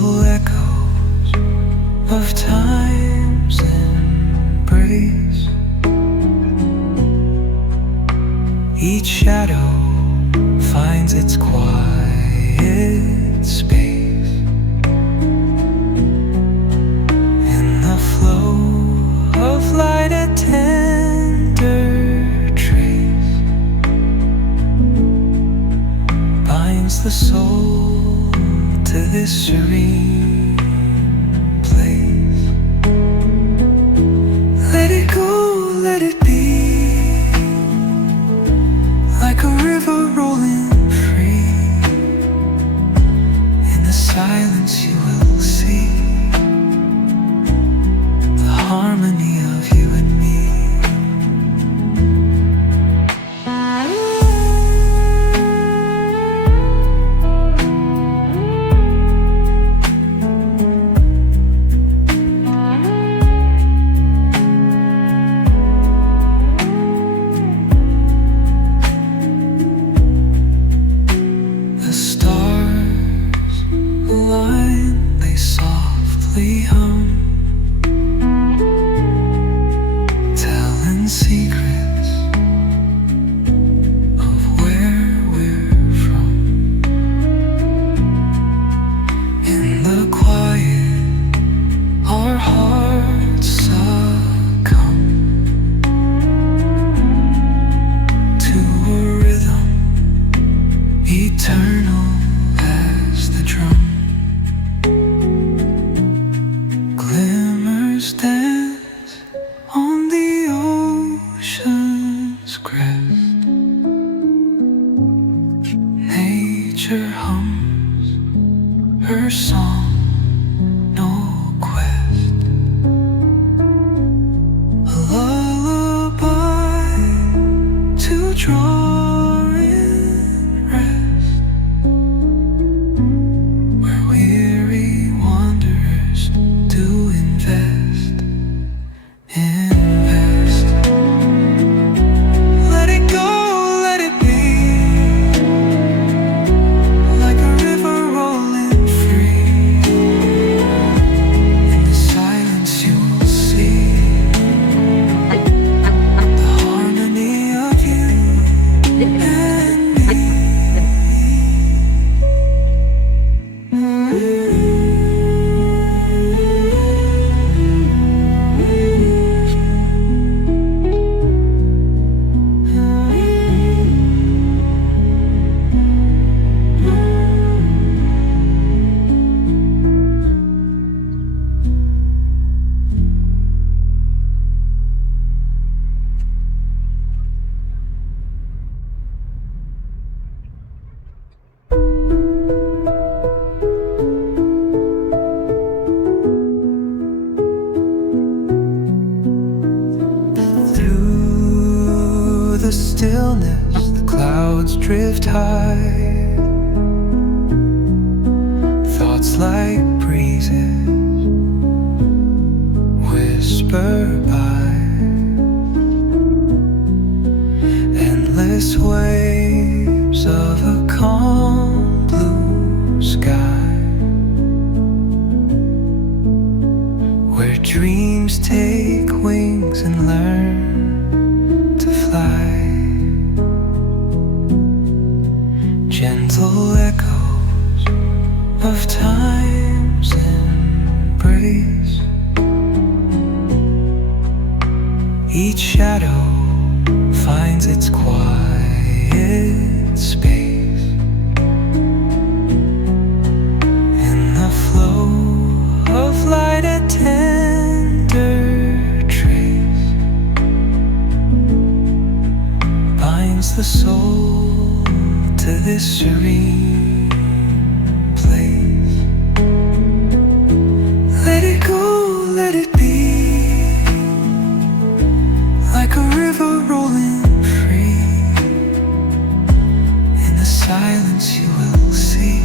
gentle echoes of time's embrace. Each shadow finds its quiet space in the flow of light, a tender trace binds the soul to this serene place. Let it go, let it be, like a river rolling free. In the silence you will see the harmony of you and me. The stars align, they softly hum, telling secrets of where we're from. In the quiet, our hearts succumb to a rhythm eternal as the drum. Glimmers dance on the ocean's crest. Nature hums her song, no quest. A lullaby to draw in rest, where weary wanderers do invest. Let it go, let it be, like a river rolling free. In the silence you will see the harmony of you and me. Through the stillness, the clouds drift high. Thoughts like breezes whisper by. Endless waves of a calm blue sky, where dreams take wings and learn to fly. Gentle echoes of time's embrace. Each shadow finds its quiet space in the flow of light, a tender trace binds the soul to this serene place. Let it go, let it be, like a river rolling free. In the silence you will see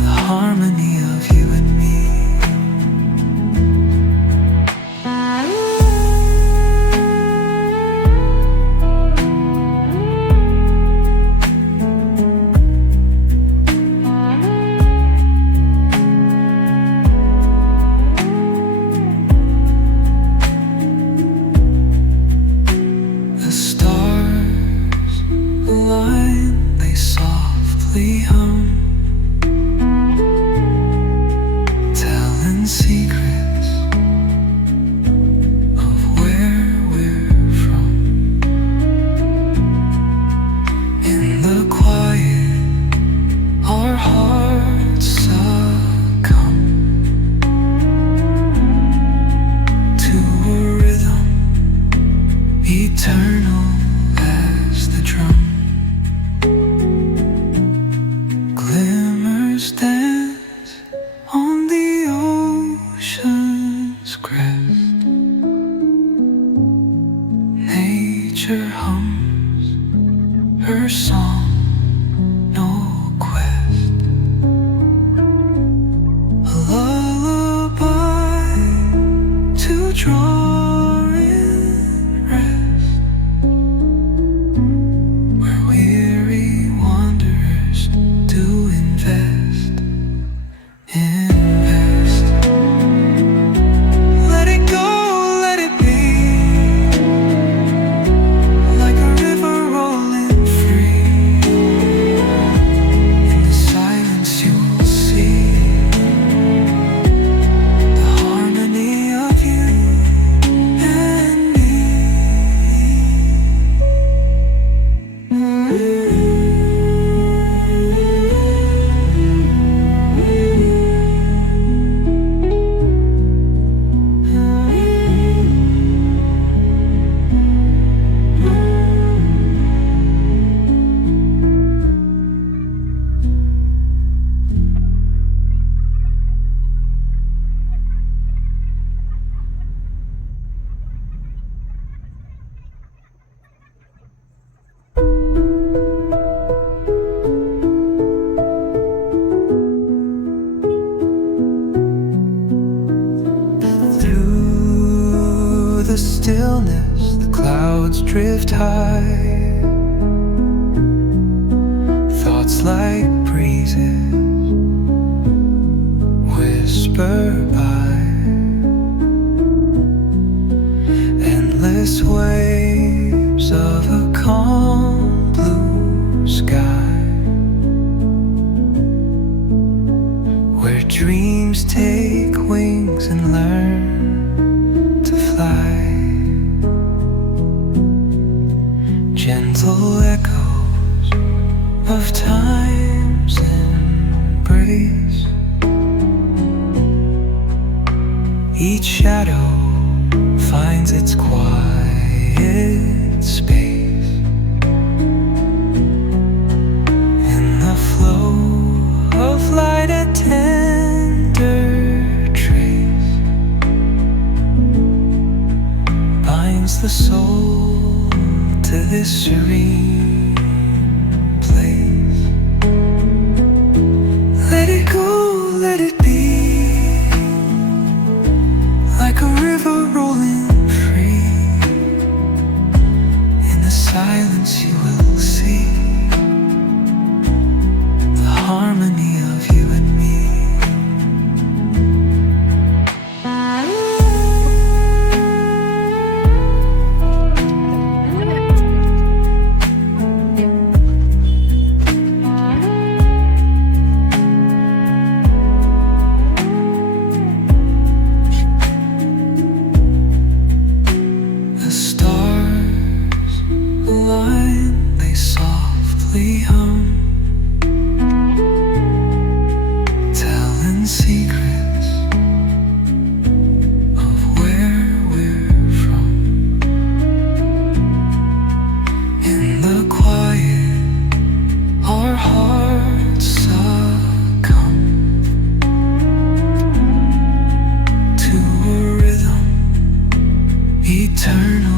the harmony of you and me. stars dance on the ocean's crest. Nature hums her song, no quest. A lullaby to draw in rest, where weary wanderers do invest. Let it go, let it be, like a river rolling free. In the silence you will see the harmony of you and me. Through the stillness, the clouds drift high. Thoughts like breezes whisper by. Endless waves of a calm blue sky, where dreams take wings and learn to fly. Gentle echoes of time's embrace. Each shadow finds its quiet space. In the flow of light, a tender trace binds the soul to this serene place. Let it go, let it be, like a river rolling free. In the silence you will see the harmony of you and me. The stars align, they softly hum, telling secrets of where we're from. In the quiet, our hearts succumb to a rhythm eternal.